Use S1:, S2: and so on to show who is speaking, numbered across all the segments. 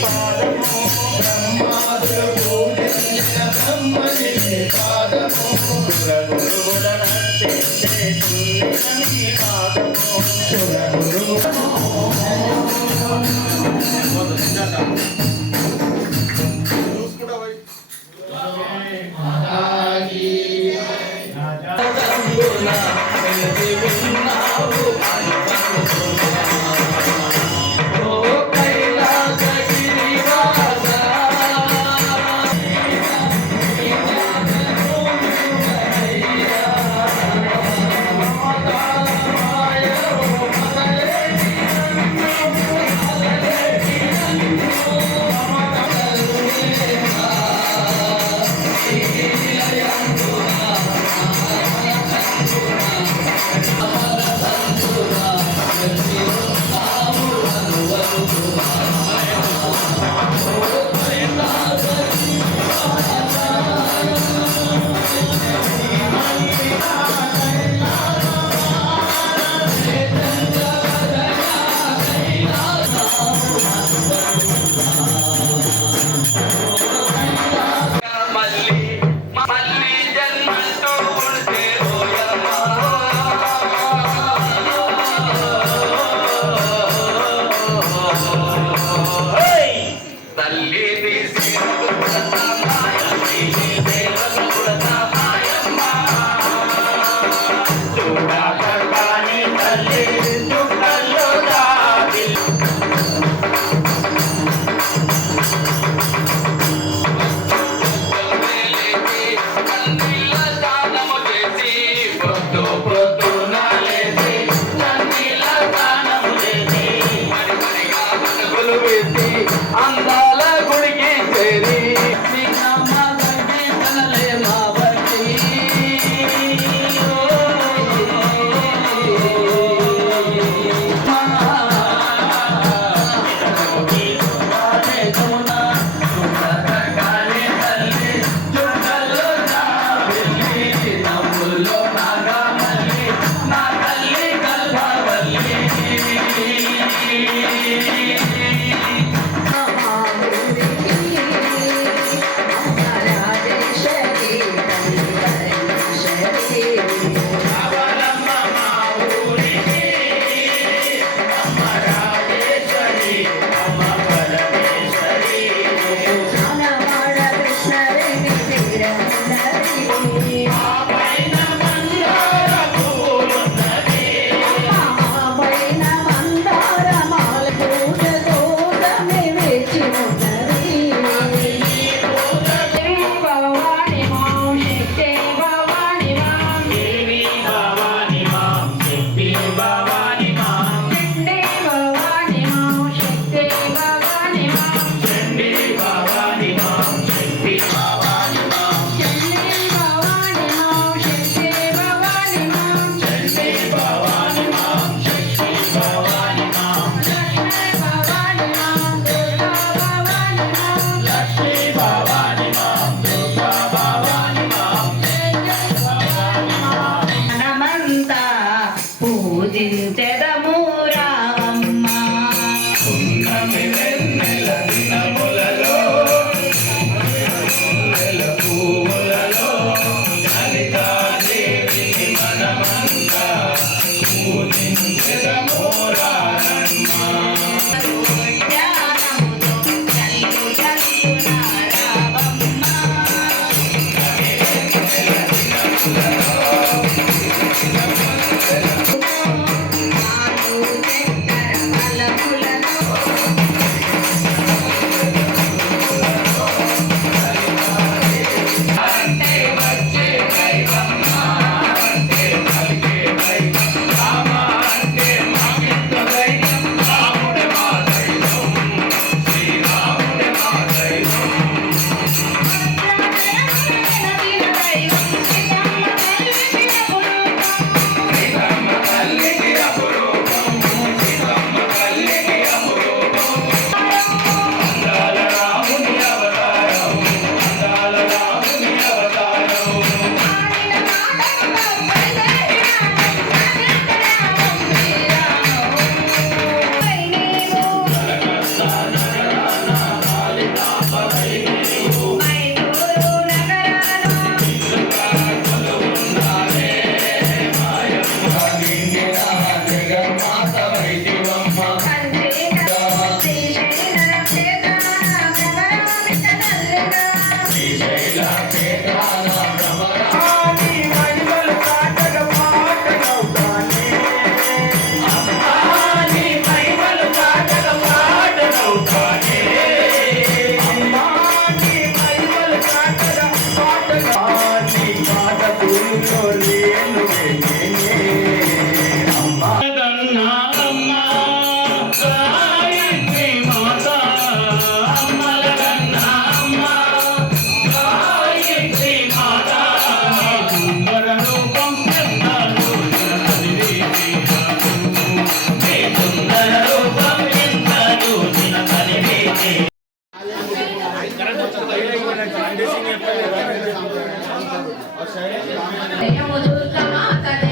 S1: శ్రీ
S2: मधुर का माता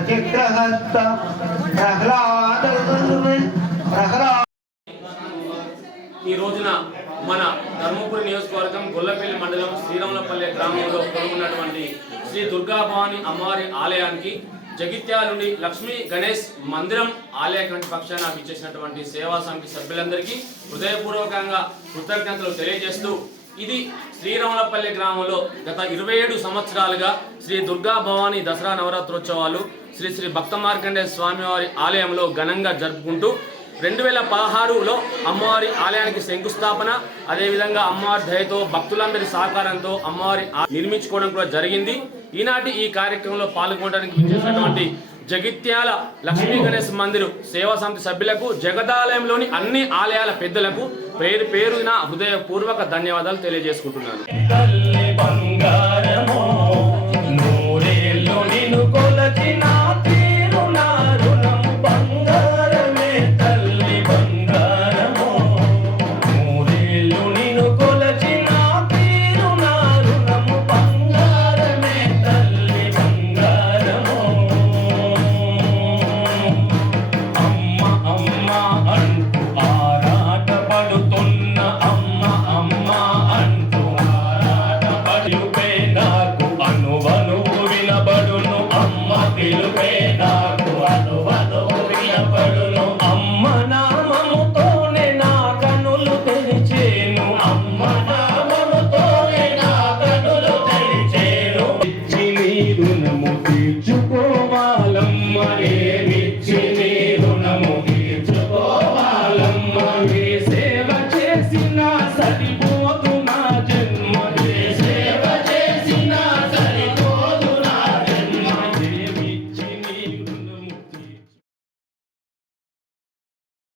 S2: చక్రహస్త ప్రహ్లాద
S3: ఈ రోజున మన ధర్మపురి నియోజకవర్గం గొల్లపల్లి మండలం శ్రీరాములపల్లె గ్రామంలో ఉన్నటువంటి శ్రీ దుర్గాభవాని అమ్మవారి ఆలయానికి జగిత్యాల నుండి లక్ష్మీ గణేష్ మందిరం ఆలయ కమిటీ పక్షాన ఇచ్చేసినటువంటి సేవా సమితి సభ్యులందరికీ హృదయపూర్వకంగా కృతజ్ఞతలు తెలియజేస్తూ ఇది శ్రీరాములపల్లి గ్రామంలో గత ఇరవై ఏడు సంవత్సరాలుగా శ్రీ దుర్గా భవాని దసరా నవరాత్రోత్సవాలు శ్రీ శ్రీ భక్త మార్కండే స్వామివారి ఆలయంలో ఘనంగా జరుపుకుంటూ రెండు వేల పదహారులో అమ్మవారి ఆలయానికి శంకుస్థాపన అదేవిధంగా అమ్మవారి దయతో భక్తులందరి సహకారంతో అమ్మవారి నిర్మించుకోవడం కూడా జరిగింది. ఈనాటి ఈ కార్యక్రమంలో పాల్గొనడానికి విచ్చేసినటువంటి జగిత్యాల లక్ష్మీ గణేష్ మందిర్ సేవా సమితి సభ్యులకు జగదాలయంలోని అన్ని ఆలయాల పెద్దలకు పేరు పేరున హృదయపూర్వక ధన్యవాదాలు తెలియజేసుకుంటున్నాను.